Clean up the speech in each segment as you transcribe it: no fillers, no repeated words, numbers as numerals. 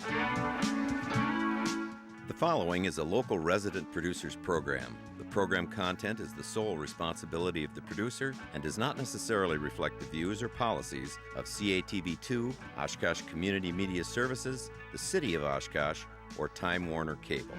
The following is a local resident producer's program. The program content is the sole responsibility of the producer and does not necessarily reflect the views or policies of CATV2, Oshkosh Community Media Services, the City of Oshkosh, or Time Warner Cable.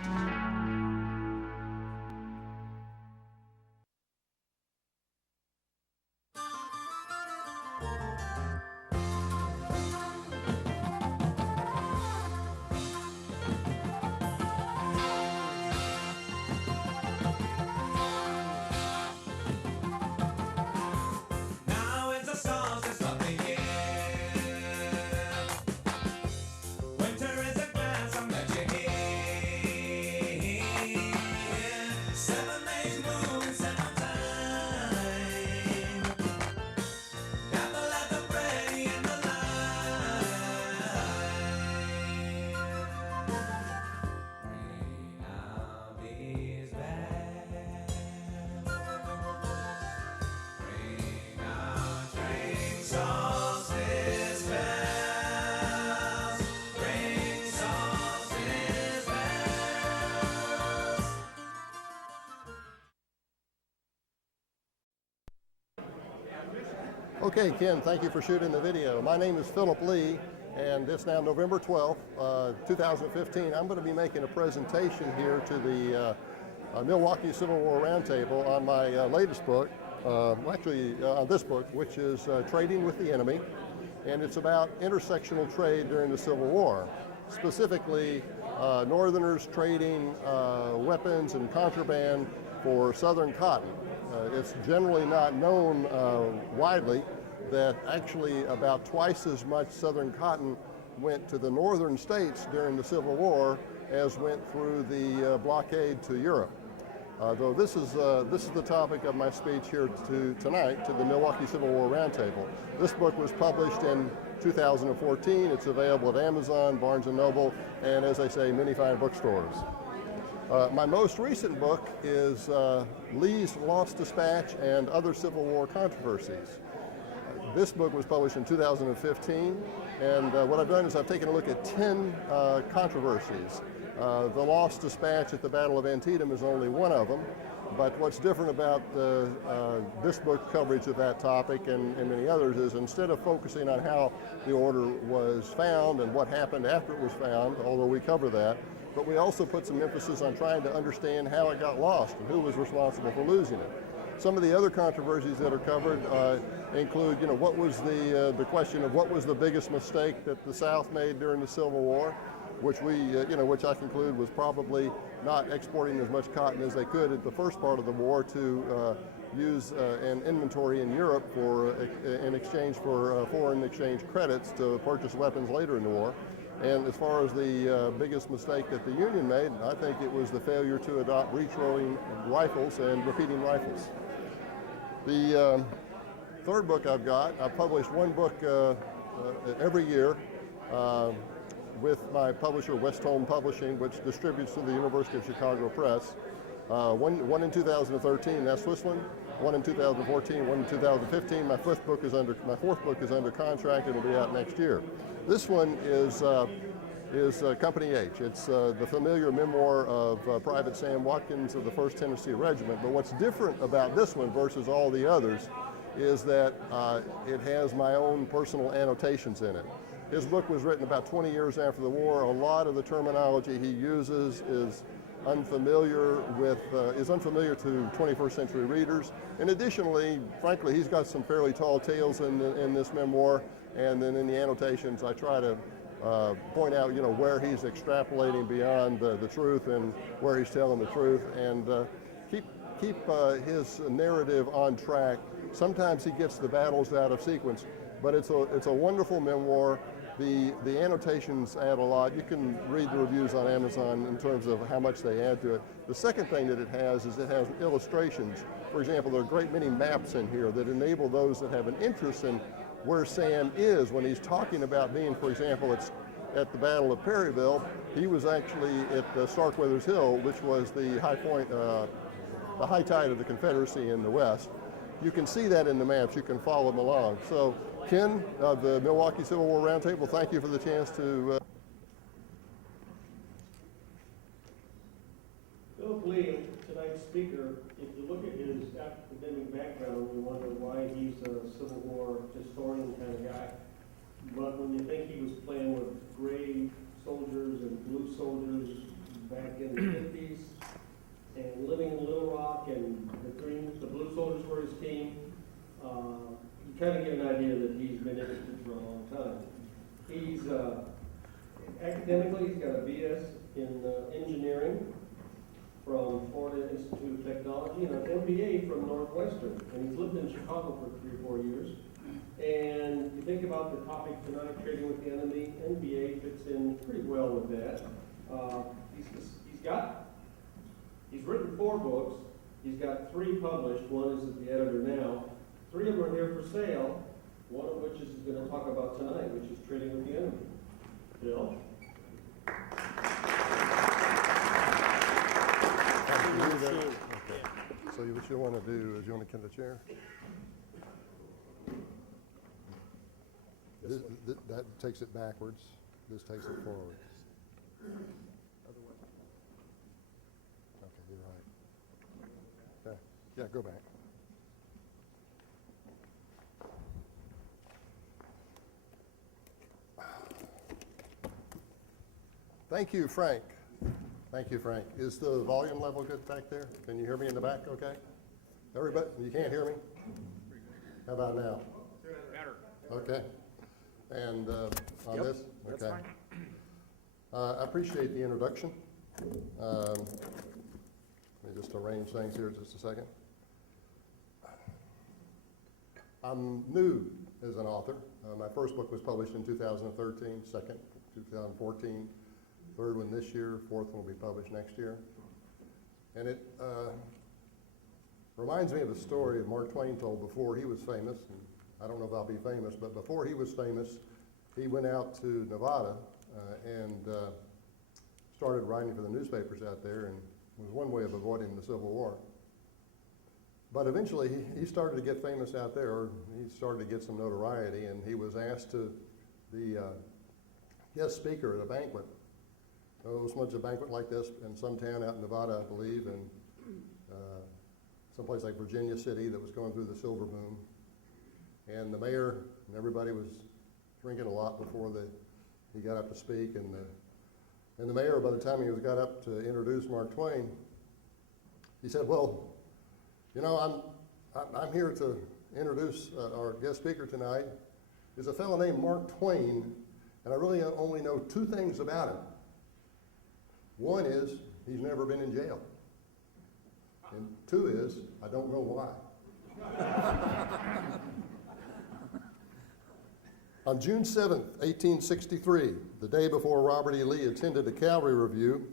Okay, Ken, thank you for shooting the video. My name is Philip Lee, and it's now November 12th, 2015. I'm going to be making a presentation here to the Milwaukee Civil War Roundtable on my latest book, on this book, which is Trading with the Enemy, and it's about intersectional trade during the Civil War, specifically Northerners trading weapons and contraband for Southern cotton. It's generally not known widely that actually about twice as much Southern cotton went to the northern states during the Civil War as went through the blockade to Europe. Though this is the topic of my speech here tonight to the Milwaukee Civil War Roundtable. This book was published in 2014. It's available at Amazon, Barnes & Noble, and as I say, many fine bookstores. My most recent book is Lee's Lost Dispatch and Other Civil War Controversies. This book was published in 2015, and what I've done is I've taken a look at 10 controversies. The Lost Dispatch at the Battle of Antietam is only one of them, but what's different about this book's coverage of that topic and many others is instead of focusing on how the order was found and what happened after it was found, although we cover that, but we also put some emphasis on trying to understand how it got lost and who was responsible for losing it. Some of the other controversies that are covered include, what was the question of what was the biggest mistake that the South made during the Civil War, which which I conclude was probably not exporting as much cotton as they could at the first part of the war to use an inventory in Europe in exchange for foreign exchange credits to purchase weapons later in the war. And as far as the biggest mistake that the Union made, I think it was the failure to adopt reach-rolling rifles and repeating rifles. The third book I've got, I publish one book every year with my publisher, West Home Publishing, which distributes to the University of Chicago Press. One in 2013, that's this one. One in 2014, one in 2015. My fourth book is under contract. It'll be out next year. This one is Company H. It's the familiar memoir of Private Sam Watkins of the 1st Tennessee Regiment. But what's different about this one versus all the others is that it has my own personal annotations in it. His book was written about 20 years after the war. A lot of the terminology he uses is unfamiliar to 21st century readers. And additionally, frankly, he's got some fairly tall tales in this memoir. And then in the annotations, I try to point out, where he's extrapolating beyond the truth and where he's telling the truth, and keep his narrative on track. Sometimes he gets the battles out of sequence, but it's a wonderful memoir. The annotations add a lot. You can read the reviews on Amazon in terms of how much they add to it. The second thing that it has is it has illustrations. For example, there are a great many maps in here that enable those that have an interest in where Sam is when he's talking about being, for example, at the Battle of Perryville. He was actually at Starkweather's Hill, which was the high point, the high tide of the Confederacy in the West. You can see that in the maps. You can follow them along. So, Ken of the Milwaukee Civil War Roundtable, thank you for the chance to but when you think he was playing with gray soldiers and blue soldiers back in the 50s, and living in Little Rock, and the blue soldiers were his team, you kind of get an idea that he's been interested for a long time. He's academically, he's got a BS in engineering from Florida Institute of Technology and an MBA from Northwestern, and he's lived in Chicago for 3 or 4 years. And you think about the topic tonight, trading with the enemy, NBA fits in pretty well with that. He's written 4 books. He's got 3 published. One is at the editor now. 3 of them are here for sale, one of which is going to talk about tonight, which is trading with the enemy. Bill? Okay. So what you want to do is you want to get the chair? That takes it backwards. This takes it forward. Okay, you're right. Okay. Yeah, go back. Thank you, Frank. Thank you, Frank. Is the volume level good back there? Can you hear me in the back okay? Everybody, you can't hear me? How about now? Better. Okay. And on Yep, this? that's Okay. fine. I appreciate the introduction. Let me just arrange things here just a second. I'm new as an author. My first book was published in 2013, second 2014, third one this year, fourth one will be published next year. And it reminds me of a story that Mark Twain told before he was famous. And I don't know if I'll be famous, but before he was famous, he went out to Nevada and started writing for the newspapers out there, and it was one way of avoiding the Civil War. But eventually he started to get famous out there, or he started to get some notoriety, and he was asked to be guest speaker at a banquet. There was much a banquet like this in some town out in Nevada, I believe, and someplace like Virginia City that was going through the silver boom. And the mayor and everybody was drinking a lot before he got up to speak. And the mayor, by the time he got up to introduce Mark Twain, he said, "Well, you know, I'm here to introduce our guest speaker tonight. Is a fellow named Mark Twain, and I really only know 2 things about him. One is he's never been in jail, and 2 is I don't know why." On June 7th, 1863, the day before Robert E. Lee attended a cavalry review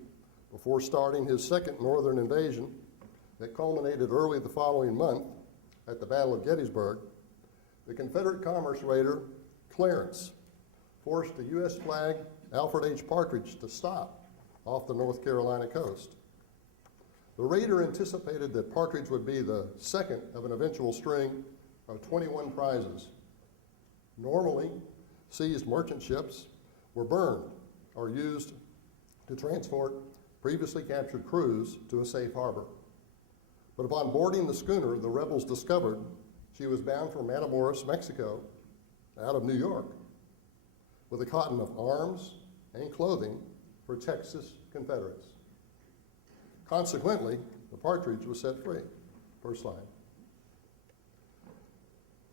before starting his second northern invasion that culminated early the following month at the Battle of Gettysburg, the Confederate commerce raider Clarence forced the U.S. flag Alfred H. Partridge to stop off the North Carolina coast. The raider anticipated that Partridge would be the second of an eventual string of 21 prizes. Normally, seized merchant ships were burned or used to transport previously captured crews to a safe harbor. But upon boarding the schooner, the rebels discovered she was bound for Matamoros, Mexico, out of New York, with a cotton of arms and clothing for Texas Confederates. Consequently, the Partridge was set free. First line.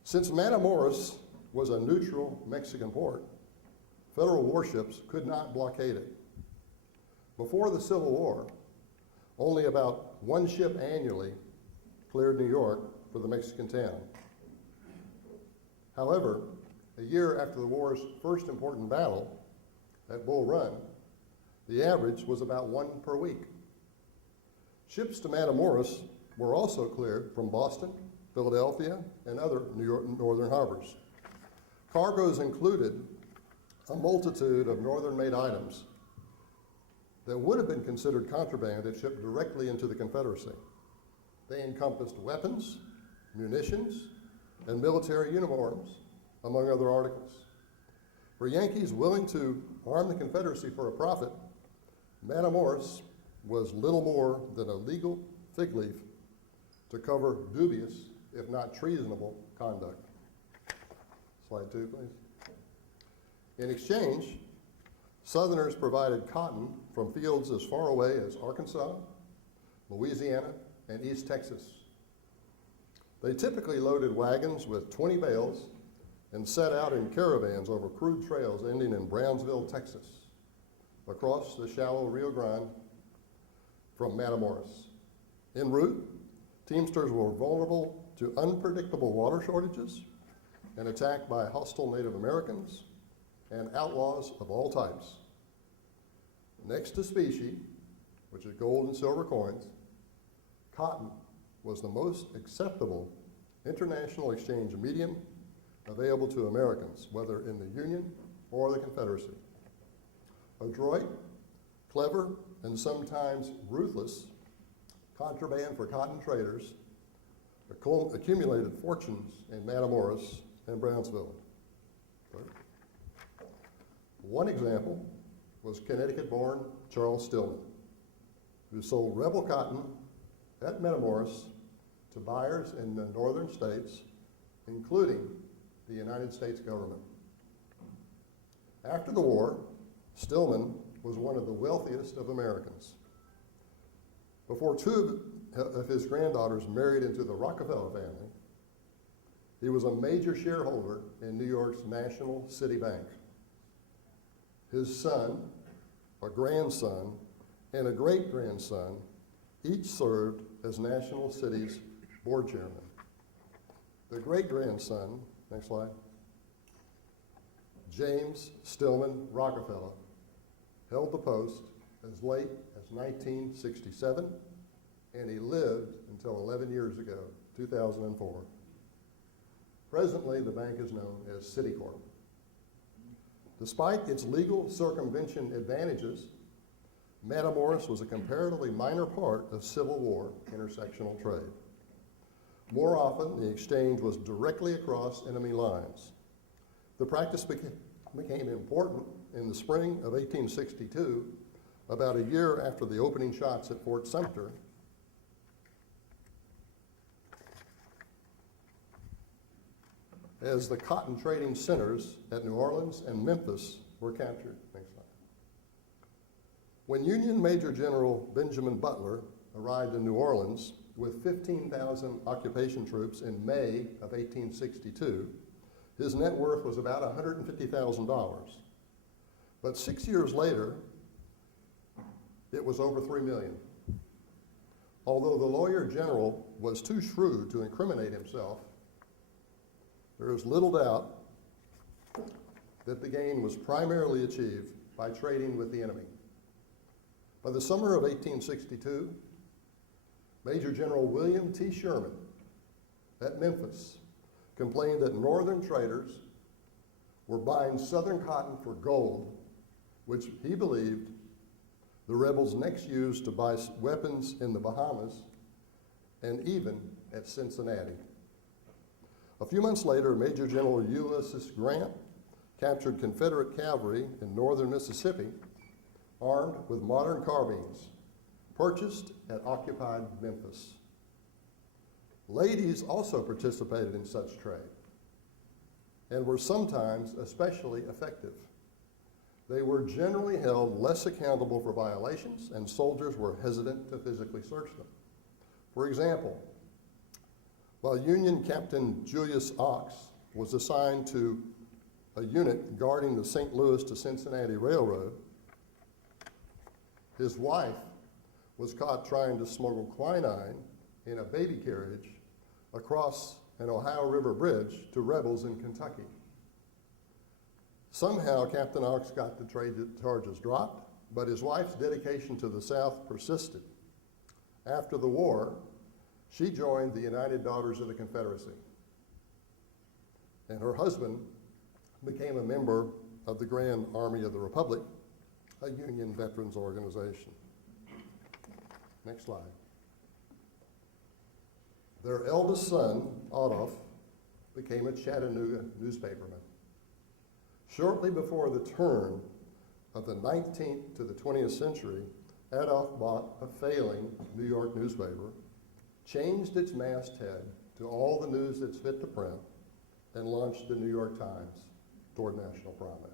Since Matamoros was a neutral Mexican port, federal warships could not blockade it. Before the Civil War, only about 1 ship annually cleared New York for the Mexican town. However, a year after the war's first important battle at Bull Run, the average was about 1 per week. Ships to Matamoros were also cleared from Boston, Philadelphia, and other New York northern harbors. Cargoes included a multitude of northern-made items that would have been considered contraband if shipped directly into the Confederacy. They encompassed weapons, munitions, and military uniforms, among other articles. For Yankees willing to arm the Confederacy for a profit, Matamoros was little more than a legal fig leaf to cover dubious, if not treasonable, conduct. Slide 2, please. In exchange, Southerners provided cotton from fields as far away as Arkansas, Louisiana, and East Texas. They typically loaded wagons with 20 bales and set out in caravans over crude trails ending in Brownsville, Texas, across the shallow Rio Grande from Matamoros. En route, teamsters were vulnerable to unpredictable water shortages and attacked by hostile Native Americans and outlaws of all types. Next to specie, which is gold and silver coins, cotton was the most acceptable international exchange medium available to Americans, whether in the Union or the Confederacy. Adroit, clever, and sometimes ruthless contraband for cotton traders accumulated fortunes in Matamoros and Brownsville. One example was Connecticut-born Charles Stillman, who sold rebel cotton at Matamoros to buyers in the northern states, including the United States government. After the war, Stillman was one of the wealthiest of Americans. Before two of his granddaughters married into the Rockefeller family, he was a major shareholder in New York's National City Bank. His son, a grandson, and a great-grandson each served as National City's board chairman. The great-grandson, next slide, James Stillman Rockefeller, held the post as late as 1967, and he lived until 11 years ago, 2004. Presently, the bank is known as Citicorp. Despite its legal circumvention advantages, Matamoros was a comparatively minor part of Civil War intersectional trade. More often, the exchange was directly across enemy lines. The practice became important in the spring of 1862, about a year after the opening shots at Fort Sumter, as the cotton trading centers at New Orleans and Memphis were captured. Next slide. When Union Major General Benjamin Butler arrived in New Orleans with 15,000 occupation troops in May of 1862, his net worth was about $150,000. But 6 years later, it was over $3 million. Although the lawyer general was too shrewd to incriminate himself, there is little doubt that the gain was primarily achieved by trading with the enemy. By the summer of 1862, Major General William T. Sherman at Memphis complained that northern traders were buying southern cotton for gold, which he believed the rebels next used to buy weapons in the Bahamas and even at Cincinnati. A few months later, Major General Ulysses Grant captured Confederate cavalry in northern Mississippi, armed with modern carbines, purchased at occupied Memphis. Ladies also participated in such trade and were sometimes especially effective. They were generally held less accountable for violations, and soldiers were hesitant to physically search them. For example, while Union Captain Julius Ox was assigned to a unit guarding the St. Louis to Cincinnati Railroad, his wife was caught trying to smuggle quinine in a baby carriage across an Ohio River bridge to rebels in Kentucky. Somehow, Captain Ox got the charges dropped, but his wife's dedication to the South persisted. After the war, she joined the United Daughters of the Confederacy, and her husband became a member of the Grand Army of the Republic, a Union veterans organization. Next slide. Their eldest son, Adolph, became a Chattanooga newspaperman. Shortly before the turn of the 19th to the 20th century, Adolph bought a failing New York newspaper, changed its masthead to all the news that's fit to print, and launched the New York Times toward national prominence.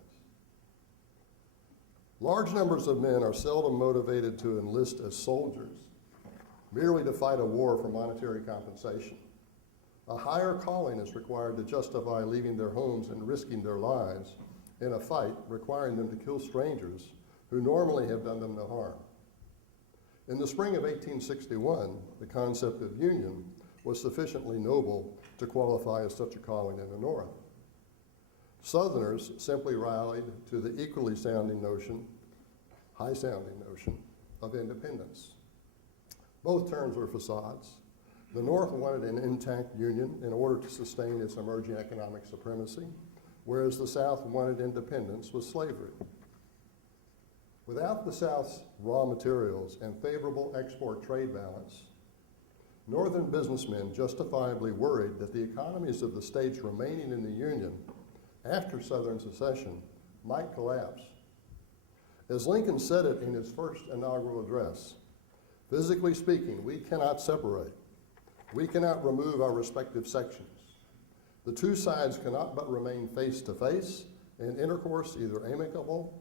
Large numbers of men are seldom motivated to enlist as soldiers, merely to fight a war for monetary compensation. A higher calling is required to justify leaving their homes and risking their lives in a fight requiring them to kill strangers who normally have done them no harm. In the spring of 1861, the concept of union was sufficiently noble to qualify as such a calling in the North. Southerners simply rallied to the equally high-sounding notion of independence. Both terms were facades. The North wanted an intact union in order to sustain its emerging economic supremacy, whereas the South wanted independence with slavery. Without the South's raw materials and favorable export trade balance, Northern businessmen justifiably worried that the economies of the states remaining in the Union after Southern secession might collapse. As Lincoln said it in his first inaugural address, physically speaking, we cannot separate. We cannot remove our respective sections. The two sides cannot but remain face to face, and intercourse, either amicable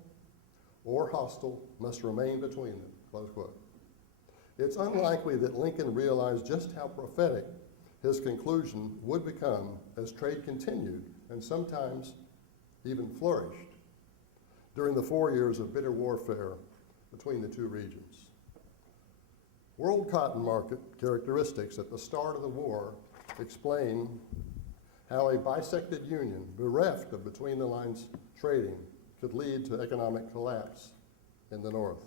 or hostile, must remain between them, close quote. It's unlikely that Lincoln realized just how prophetic his conclusion would become as trade continued and sometimes even flourished during the 4 years of bitter warfare between the two regions. World cotton market characteristics at the start of the war explain how a bisected union, bereft of between-the-lines trading, could lead to economic collapse in the North.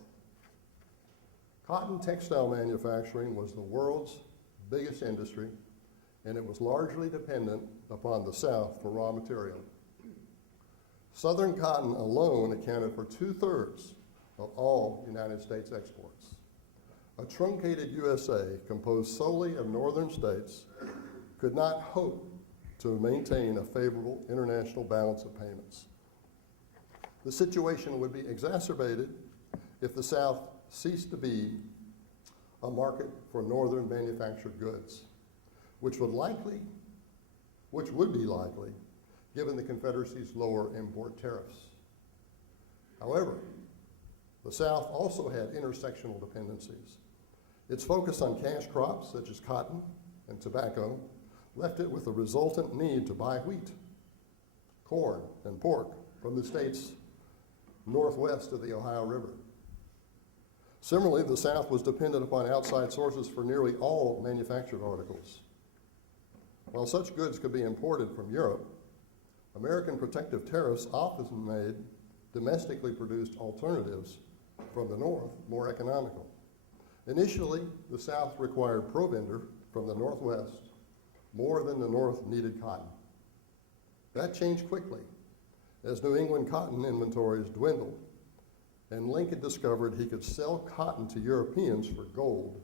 Cotton textile manufacturing was the world's biggest industry, and it was largely dependent upon the South for raw material. Southern cotton alone accounted for 2/3 of all United States exports. A truncated USA composed solely of northern states could not hope to maintain a favorable international balance of payments. The situation would be exacerbated if the South ceased to be a market for northern manufactured goods, which would be likely given the Confederacy's lower import tariffs. However, the South also had intersectional dependencies. Its focus on cash crops such as cotton and tobacco left it with a resultant need to buy wheat, corn, and pork from the states northwest of the Ohio River. Similarly, the South was dependent upon outside sources for nearly all manufactured articles. While such goods could be imported from Europe, American protective tariffs often made domestically produced alternatives from the North more economical. Initially, the South required provender from the Northwest more than the North needed cotton. That changed quickly as New England cotton inventories dwindled, and Lincoln discovered he could sell cotton to Europeans for gold,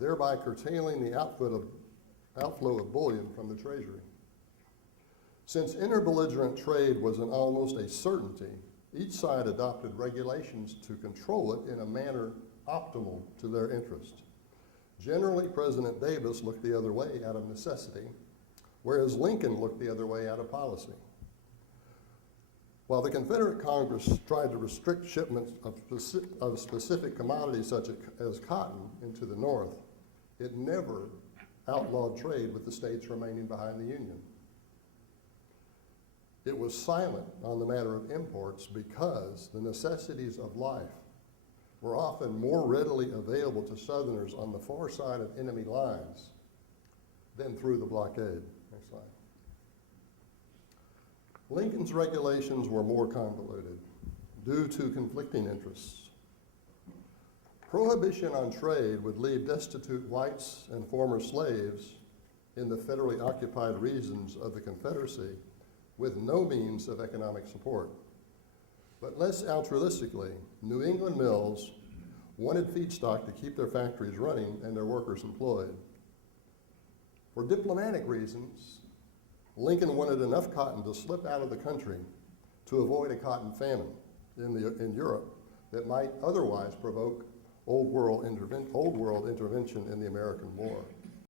thereby curtailing the outflow of bullion from the Treasury. Since interbelligerent trade was almost a certainty, each side adopted regulations to control it in a manner optimal to their interest. Generally, President Davis looked the other way out of necessity, whereas Lincoln looked the other way out of policy. While the Confederate Congress tried to restrict shipments of specific commodities such as cotton into the North, it never outlawed trade with the states remaining behind the Union. It was silent on the matter of imports because the necessities of life were often more readily available to Southerners on the far side of enemy lines than through the blockade. Next slide. Lincoln's regulations were more convoluted due to conflicting interests. Prohibition on trade would leave destitute whites and former slaves in the federally occupied regions of the Confederacy with no means of economic support. But less altruistically, New England mills wanted feedstock to keep their factories running and their workers employed. For diplomatic reasons, Lincoln wanted enough cotton to slip out of the country to avoid a cotton famine in Europe that might otherwise provoke old world intervention in the American War.